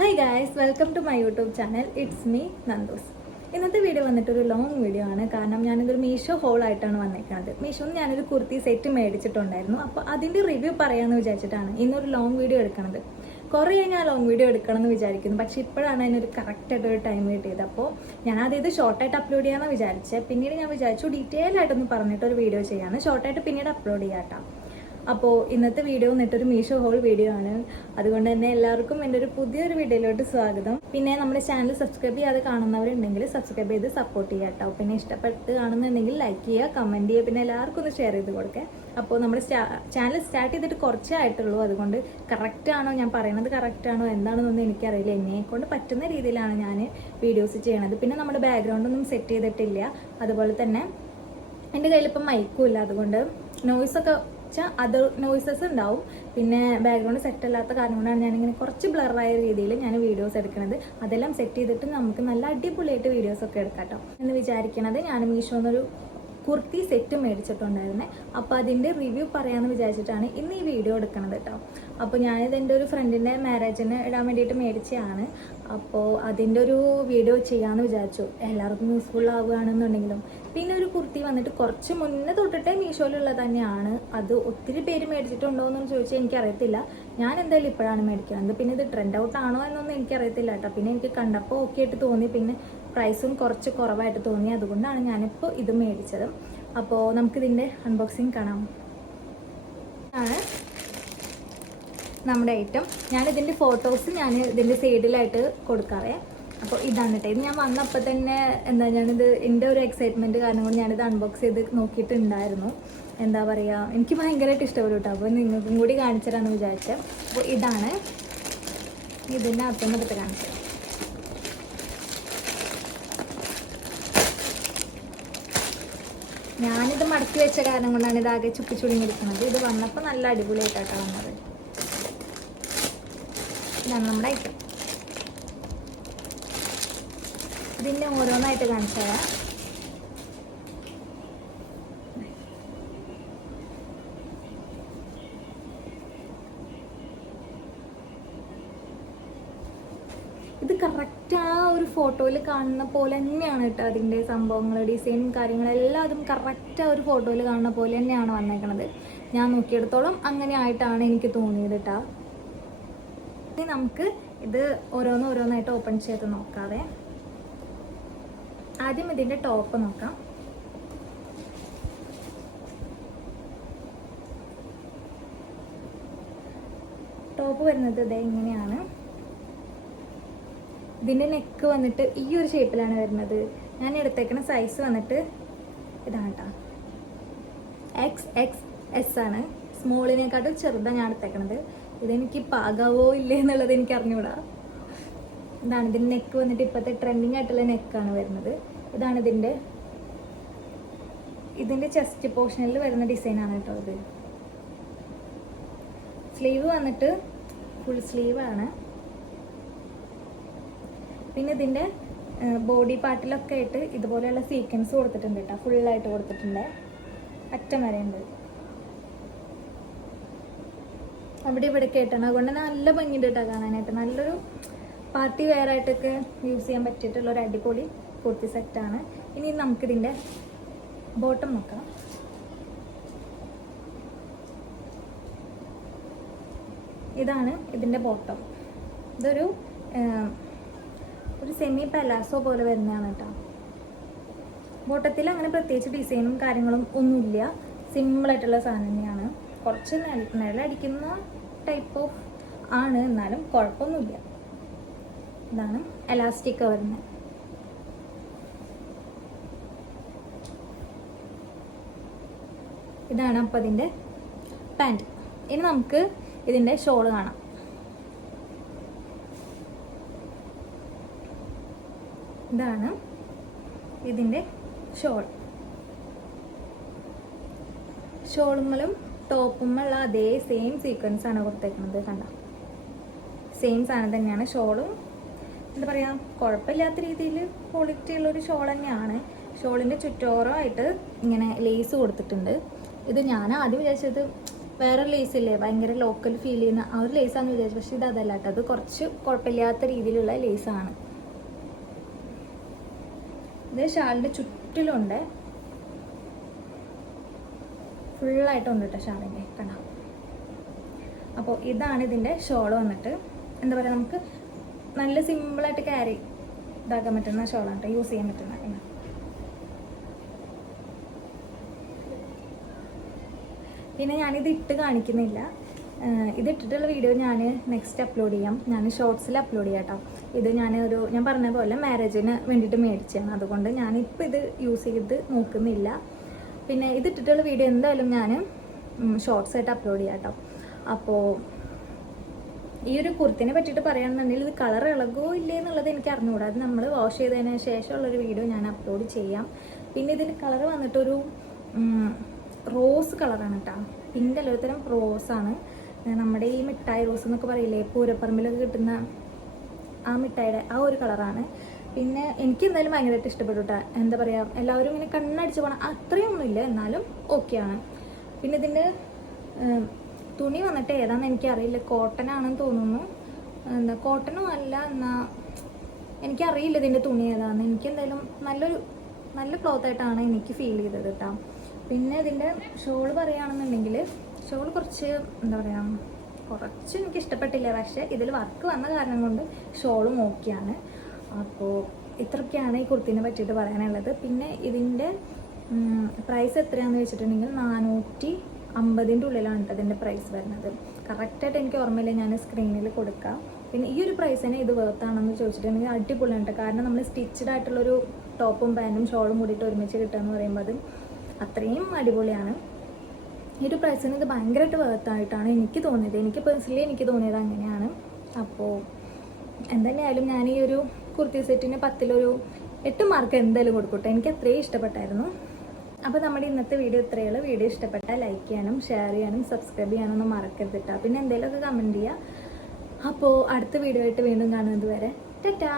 Hi guys, welcome to my YouTube channel. It's me Nandus. ഇന്നത്തെ video വന്നിട്ടൊരു long video ആണ്. കാരണം ഞാനിതൊരു മീഷോ ഹോൾ ആയിട്ടാണ് വന്നേക്കുന്നത്. മീഷോന്ന് ഞാനൊരു കുർത്തി സെറ്റ് മേടിച്ചിട്ടുണ്ടായിരുന്നു. അപ്പോൾ അതിൻ്റെ റിവ്യൂ പറയാമെന്ന് വിചാരിച്ചിട്ടാണ് ഇന്നൊരു ലോങ് വീഡിയോ എടുക്കുന്നത്. കുറേ ഞാൻ ലോങ് വീഡിയോ എടുക്കണം എന്ന് വിചാരിക്കുന്നു, പക്ഷേ ഇപ്പോഴാണ് അതിനൊരു കറക്റ്റായിട്ടൊരു ടൈം കിട്ടിയത്. അപ്പോൾ ഞാനത് ഷോർട്ടായിട്ട് അപ്ലോഡ് ചെയ്യാമെന്ന് വിചാരിച്ചത്. പിന്നീട് ഞാൻ വിചാരിച്ചു ഡീറ്റെയിൽ ആയിട്ടൊന്ന് പറഞ്ഞിട്ടൊരു വീഡിയോ ചെയ്യാമെന്ന്. ഷോർട്ടായിട്ട് പിന്നീട് അപ്ലോഡ് ചെയ്യാം കേട്ടോ. അപ്പോൾ ഇന്നത്തെ വീഡിയോ എന്നിട്ടൊരു മീഷോ ഹോൾ വീഡിയോ ആണ്. അതുകൊണ്ട് തന്നെ എല്ലാവർക്കും എൻ്റെ ഒരു പുതിയൊരു വീഡിയോയിലോട്ട് സ്വാഗതം. പിന്നെ നമ്മുടെ ചാനൽ സബ്സ്ക്രൈബ് ചെയ്യാതെ കാണുന്നവരുണ്ടെങ്കിൽ സബ്സ്ക്രൈബ് ചെയ്ത് സപ്പോർട്ട് ചെയ്യുക കേട്ടോ. പിന്നെ ഇഷ്ടപ്പെട്ട് കാണുന്നുണ്ടെങ്കിൽ ലൈക്ക് ചെയ്യുക, കമൻറ്റ് ചെയ്യുക, പിന്നെ എല്ലാവർക്കും ഒന്ന് ഷെയർ ചെയ്ത് കൊടുക്കുക. അപ്പോൾ നമ്മുടെ ചാനൽ സ്റ്റാർട്ട് ചെയ്തിട്ട് കുറച്ചേ ആയിട്ടുള്ളൂ. അതുകൊണ്ട് കറക്റ്റാണോ ഞാൻ പറയുന്നത്, കറക്റ്റാണോ എന്താണെന്നൊന്നും എനിക്കറിയില്ല. എന്നെക്കൊണ്ട് പറ്റുന്ന രീതിയിലാണ് ഞാൻ വീഡിയോസ് ചെയ്യണത്. പിന്നെ നമ്മുടെ ബാക്ക്ഗ്രൗണ്ടൊന്നും സെറ്റ് ചെയ്തിട്ടില്ല. അതുപോലെ തന്നെ എൻ്റെ കയ്യിലിപ്പം മൈക്കും ഇല്ല. അതുകൊണ്ട് നോയ്സൊക്കെ അതർ നോയ്സസ് ഉണ്ടാവും. പിന്നെ ബാക്ക്ഗ്രൗണ്ട് സെറ്റ് അല്ലാത്ത കാരണം കൊണ്ടാണ് ഞാനിങ്ങനെ കുറച്ച് ബ്ലറായ രീതിയിൽ ഞാൻ വീഡിയോസ് എടുക്കുന്നത്. അതെല്ലാം സെറ്റ് ചെയ്തിട്ട് നമുക്ക് നല്ല അടിപൊളിയായിട്ട് വീഡിയോസൊക്കെ എടുക്കാം കേട്ടോ എന്ന് വിചാരിക്കണത്. ഞാൻ മീഷോന്നൊരു കുർത്തി സെറ്റ് മേടിച്ചിട്ടുണ്ടായിരുന്നേ. അപ്പോൾ അതിൻ്റെ റിവ്യൂ പറയാമെന്ന് വിചാരിച്ചിട്ടാണ് ഇന്ന് ഈ വീഡിയോ എടുക്കുന്നത് കേട്ടോ. അപ്പോൾ ഞാനിത് എൻ്റെ ഒരു ഫ്രണ്ടിൻ്റെ മാരേജിന് ഇടാൻ വേണ്ടിയിട്ട് മേടിച്ചതാണ്. അപ്പോൾ അതിൻ്റെ ഒരു വീഡിയോ ചെയ്യാമെന്ന് വിചാരിച്ചു, എല്ലാവർക്കും യൂസ്ഫുൾ ആവുകയാണെന്നുണ്ടെങ്കിലും. പിന്നെ ഒരു കുർത്തി വന്നിട്ട് കുറച്ച് മുന്നേ തൊട്ടിട്ടേ മീഷോയിലുള്ളത് തന്നെയാണ്. അത് ഒത്തിരി പേര് മേടിച്ചിട്ടുണ്ടോ എന്ന് ചോദിച്ചാൽ എനിക്കറിയത്തില്ല. ഞാൻ എന്തായാലും ഇപ്പോഴാണ് മേടിക്കുന്നത്. പിന്നെ ഇത് ട്രെൻഡ് ഔട്ട് ആണോ എന്നൊന്നും എനിക്കറിയത്തില്ല കേട്ടോ. പിന്നെ എനിക്ക് കണ്ടപ്പോൾ ഓക്കെ ആയിട്ട് തോന്നി. പിന്നെ പ്രൈസും കുറച്ച് കുറവായിട്ട് തോന്നി. അതുകൊണ്ടാണ് ഞാനിപ്പോൾ ഇത് മേടിച്ചത്. അപ്പോൾ നമുക്കിതിൻ്റെ അൺബോക്സിങ് കാണാം. ആണ് നമ്മുടെ ഐറ്റം. ഞാനിതിൻ്റെ ഫോട്ടോസ് ഞാൻ ഇതിൻ്റെ സൈഡിലായിട്ട് കൊടുക്കാറേ. അപ്പോൾ ഇതാണ് കേട്ടോ. ഇത് ഞാൻ വന്നപ്പോൾ തന്നെ ഞാനിത് എൻ്റെ ഒരു എക്സൈറ്റ്മെൻറ്റ് കാരണം കൊണ്ട് ഞാനിത് അൺബോക്സ് ചെയ്ത് നോക്കിയിട്ടുണ്ടായിരുന്നു. എന്താ പറയുക, എനിക്ക് ഭയങ്കരമായിട്ട് ഇഷ്ടപ്പെടും കേട്ടോ. അപ്പോൾ നിങ്ങൾക്കും കൂടി കാണിച്ചു തരാമെന്ന് വിചാരിച്ചത്. അപ്പോൾ ഇതാണ് ഇതിൻ്റെ അകത്തുനിന്ന് എടുത്ത് കാണിച്ചത്. ഞാനിത് മടക്കി വെച്ച കാരണം കൊണ്ടാണ് ഇതാകെ ചുക്കിച്ചുളിങ്ങിരിക്കുന്നത്. ഇത് വന്നപ്പോൾ നല്ല അടിപൊളിയായിട്ടാണ് വന്നത്. ഇതാണ് നമ്മുടെ ഐറ്റം. ഇതിൻ്റെ ഓരോന്നായിട്ട് കാണിച്ചു തരാം. ഇത് കറക്റ്റ് ആ ഒരു ഫോട്ടോയിൽ കാണുന്ന പോലെ തന്നെയാണ് കേട്ടോ. അതിൻ്റെ സംഭവങ്ങൾ, ഡിസൈനും കാര്യങ്ങളെല്ലാം അതും കറക്റ്റ് ആ ഒരു ഫോട്ടോയിൽ കാണുന്ന പോലെ തന്നെയാണ് വന്നേക്കണത്. ഞാൻ നോക്കിയെടുത്തോളം അങ്ങനെ ആയിട്ടാണ് എനിക്ക് തോന്നിയത് കേട്ടോ. ഇനി നമുക്ക് ഇത് ഓരോന്നായിട്ട് ഓപ്പൺ ചെയ്ത് നോക്കാവേ. ആദ്യം ഇതിൻ്റെ ടോപ്പ് നോക്കാം. ടോപ്പ് വരുന്നത് ഇതേ ഇങ്ങനെയാണ്. ഇതിൻ്റെ നെക്ക് വന്നിട്ട് ഈ ഒരു ഷേപ്പിലാണ് വരുന്നത്. ഞാൻ എടുത്തേക്കുന്ന സൈസ് വന്നിട്ട് ഇതാണ് കേട്ടോ, XXS ആണ്. സ്മോളിനെക്കാട്ടും ചെറുതാണ് ഞാൻ എടുത്തേക്കണത്. ഇതെനിക്ക് പാകാവോ ഇല്ലേ എന്നുള്ളത് എനിക്ക് അറിഞ്ഞൂടാ. ഇതാണ് ഇതിൻ്റെ നെക്ക് വന്നിട്ട് ഇപ്പോഴത്തെ ട്രെൻഡിങ് ആയിട്ടുള്ള നെക്കാണ് വരുന്നത്. ഇതാണ് ഇതിൻ്റെ ചെസ്റ്റ് പോർഷനിൽ വരുന്ന ഡിസൈനാണ് കേട്ടോ ഇത്. സ്ലീവ് വന്നിട്ട് ഫുൾ സ്ലീവാണ്. പിന്നെ ഇതിൻ്റെ ബോഡി പാർട്ടിലൊക്കെ ആയിട്ട് ഇതുപോലെയുള്ള സീക്വൻസ് കൊടുത്തിട്ടുണ്ട് കേട്ടോ. ഫുള്ളായിട്ട് കൊടുത്തിട്ടുണ്ട്, അറ്റം വരെ ഉണ്ട്. അവിടെ ഇവിടെ കേട്ടാണ്. അതുകൊണ്ട് നല്ല ഭംഗിയുണ്ട് കേട്ടോ കാണാനായിട്ട്. നല്ലൊരു പാർട്ടി വെയർ ആയിട്ടൊക്കെ യൂസ് ചെയ്യാൻ പറ്റിയിട്ടുള്ള ഒരു അടിപൊളി കുർത്തി സെറ്റാണ്. ഇനി നമുക്കിതിൻ്റെ ബോട്ടം നോക്കാം. ഇതാണ് ഇതിൻ്റെ ബോട്ടം. ഇതൊരു സെമി പലാസോ പോലെ വരുന്നതാണ് കേട്ടോ. ബോട്ടത്തിൽ അങ്ങനെ പ്രത്യേകിച്ച് ഡിസൈനും കാര്യങ്ങളും ഒന്നുമില്ല. സിമ്പിളായിട്ടുള്ള സാധനം തന്നെയാണ്. കുറച്ച് നിലടിക്കുന്ന ടൈപ്പ് ഓഫ് ആണ്, എന്നാലും കുഴപ്പമൊന്നുമില്ല. ഇതാണ് എലാസ്റ്റിക് വരുന്നത്. ഇതാണ് അപ്പം അതിൻ്റെ പാൻറ്. ഇനി നമുക്ക് ഇതിൻ്റെ ഷോള് കാണാം. ഇതാണ് ഇതിൻ്റെ ഷോൾ. ഷോളുമ്മലും ടോപ്പുമുള്ള അതേ സെയിം സീക്വൻസ് ആണ് കൊടുത്തേക്കുന്നത്. കണ്ട സെയിം സാധനം തന്നെയാണ്. ഷോളും എന്താ പറയുക, കുഴപ്പമില്ലാത്ത രീതിയിൽ ക്വാളിറ്റി ഉള്ളൊരു ഷോൾ തന്നെയാണ്. ഷോളിൻ്റെ ചുറ്റോറമായിട്ട് ഇങ്ങനെ ലേസ് കൊടുത്തിട്ടുണ്ട്. ഇത് ഞാൻ ആദ്യം വിചാരിച്ചത് വേറെ ലേസ് ഇല്ലേ ഭയങ്കര ലോക്കൽ ഫീൽ ചെയ്യുന്ന ആ ഒരു ലേസാണെന്ന് വിചാരിച്ചു. പക്ഷെ ഇത് അതല്ല കേട്ടോ, അത് കുറച്ച് കുഴപ്പമില്ലാത്ത രീതിയിലുള്ള ലേസാണ്. ഇത് ഷാളിൻ്റെ ചുറ്റിലുണ്ട്, ഫുള്ളായിട്ടുണ്ട് കേട്ടോ ഷാളിൻ്റെ, കണ്ടോ. അപ്പോൾ ഇതാണ് ഇതിൻ്റെ ഷോൾ വന്നിട്ട്. എന്താ പറയുക, നമുക്ക് നല്ല സിമ്പിളായിട്ട് ക്യാരി ഇതാക്കാൻ പറ്റുന്ന ഷോളാണ് കേട്ടോ, യൂസ് ചെയ്യാൻ പറ്റുന്ന. പിന്നെ ഞാനിത് ഇട്ട് കാണിക്കുന്നില്ല, ഇതിട്ടിട്ടുള്ള വീഡിയോ ഞാൻ നെക്സ്റ്റ് അപ്ലോഡ് ചെയ്യാം. ഞാൻ ഷോർട്സിൽ അപ്ലോഡ് ചെയ്യാം കേട്ടോ. ഇത് ഞാൻ പറഞ്ഞ പോലെ മാരേജിന് വേണ്ടിയിട്ട് മേടിച്ചതാണ്, അതുകൊണ്ട് ഞാനിപ്പോൾ ഇത് യൂസ് ചെയ്ത് നോക്കുന്നില്ല. പിന്നെ ഇതിട്ടിട്ടുള്ള വീഡിയോ എന്തായാലും ഞാൻ ഷോർട്സ് ആയിട്ട് അപ്ലോഡ് ചെയ്യാം കേട്ടോ. അപ്പോൾ ഈ ഒരു കുർത്തിനെ പറ്റിയിട്ട് പറയുകയാണെന്നുണ്ടെങ്കിൽ ഇത് കളർ ഇളകോ ഇല്ലേ എന്നുള്ളത് എനിക്ക് അറിഞ്ഞുകൂടാ. അത് നമ്മൾ വാഷ് ചെയ്തതിന് ശേഷമുള്ളൊരു വീഡിയോ ഞാൻ അപ്ലോഡ് ചെയ്യാം. പിന്നെ ഇതിൻ്റെ കളർ വന്നിട്ടൊരു റോസ് കളറാണ് കേട്ടോ, പിങ്ക് അല്ല, ഒരു തരം റോസാണ്. നമ്മുടെ ഈ മിഠായി റോസ് എന്നൊക്കെ പറയില്ലേ, പൂരപ്പറമ്പിലൊക്കെ കിട്ടുന്ന ആ മിഠായിയുടെ ആ ഒരു കളറാണ്. പിന്നെ എനിക്ക് എന്തായാലും ഭയങ്കരമായിട്ട് ഇഷ്ടപ്പെട്ടു കേട്ടോ. എന്താ പറയുക, എല്ലാവരും ഇങ്ങനെ കണ്ണടിച്ച് പോകണം അത്രയൊന്നുമില്ല, എന്നാലും ഓക്കെയാണ്. പിന്നെ ഇതിൻ്റെ തുണി വന്നിട്ട് ഏതാണെന്ന് എനിക്കറിയില്ല, കോട്ടൺ ആണെന്ന് തോന്നുന്നു. എന്താ കോട്ടണും അല്ല, എന്നാൽ എനിക്കറിയില്ല ഇതിൻ്റെ തുണി ഏതാണെന്ന്. എനിക്കെന്തായാലും നല്ല ക്ലോത്ത് ആയിട്ടാണ് എനിക്ക് ഫീൽ ചെയ്തത് കേട്ടോ. പിന്നെ ഇതിൻ്റെ ഷോൾ പറയുകയാണെന്നുണ്ടെങ്കിൽ ഷോൾ കുറച്ച് എന്താ പറയുക, കുറച്ച് എനിക്ക് ഇഷ്ടപ്പെട്ടില്ല. പക്ഷേ ഇതിൽ വർക്ക് വന്ന കാരണം കൊണ്ട് ഷോളും ഓക്കെയാണ്. അപ്പോൾ ഇത്രയൊക്കെയാണ് ഈ കുർത്തിനെ പറ്റിയിട്ട് പറയാനുള്ളത്. പിന്നെ ഇതിൻ്റെ പ്രൈസ് എത്രയാണെന്ന് വെച്ചിട്ടുണ്ടെങ്കിൽ 450 ഉള്ളിലാണ് കേട്ടോ ഇതിൻ്റെ പ്രൈസ് വരുന്നത്. കറക്റ്റായിട്ട് എനിക്ക് ഓർമ്മയില്ല, ഞാൻ സ്ക്രീനിൽ കൊടുക്കാം. പിന്നെ ഈ ഒരു പ്രൈസിന് ഇത് വേർത്താണെന്ന് ചോദിച്ചിട്ടുണ്ടെങ്കിൽ അടിപൊളിയാണ് കേട്ടോ. കാരണം നമ്മൾ സ്റ്റിച്ചഡ് ആയിട്ടുള്ളൊരു ടോപ്പും പാൻറ്റും ഷോളും കൂടിയിട്ട് ഒരുമിച്ച് കിട്ടുക എന്ന് പറയുമ്പോൾ അത് അത്രയും അടിപൊളിയാണ്. ഈ ഒരു പ്രൈസിന് ഇത് ഭയങ്കരമായിട്ട് വേർത്തായിട്ടാണ് എനിക്ക് തോന്നിയത്. എനിക്ക് പേഴ്സണലി എനിക്ക് തോന്നിയത് അങ്ങനെയാണ്. അപ്പോൾ എന്തായാലും ഞാൻ ഈ ഒരു കുർത്തി സെറ്റിന് 10-ൽ 8 മാർക്ക് എന്തായാലും കൊടുക്കട്ടെ, എനിക്ക് അത്രയും ഇഷ്ടപ്പെട്ടായിരുന്നു. അപ്പോൾ നമ്മുടെ ഇന്നത്തെ വീഡിയോ ഇത്രയേ ഉള്ളൂ. വീഡിയോ ഇഷ്ടപ്പെട്ടാൽ ലൈക്ക് ചെയ്യാനും ഷെയർ ചെയ്യാനും സബ്സ്ക്രൈബ് ചെയ്യാനൊന്നും മറക്കരുത് കേട്ടോ. പിന്നെ എന്തെങ്കിലുമൊക്കെ കമൻറ്റ് ചെയ്യുക. അപ്പോൾ അടുത്ത വീഡിയോ ആയിട്ട് വീണ്ടും കാണുന്നത് വരെ ടാറ്റാ.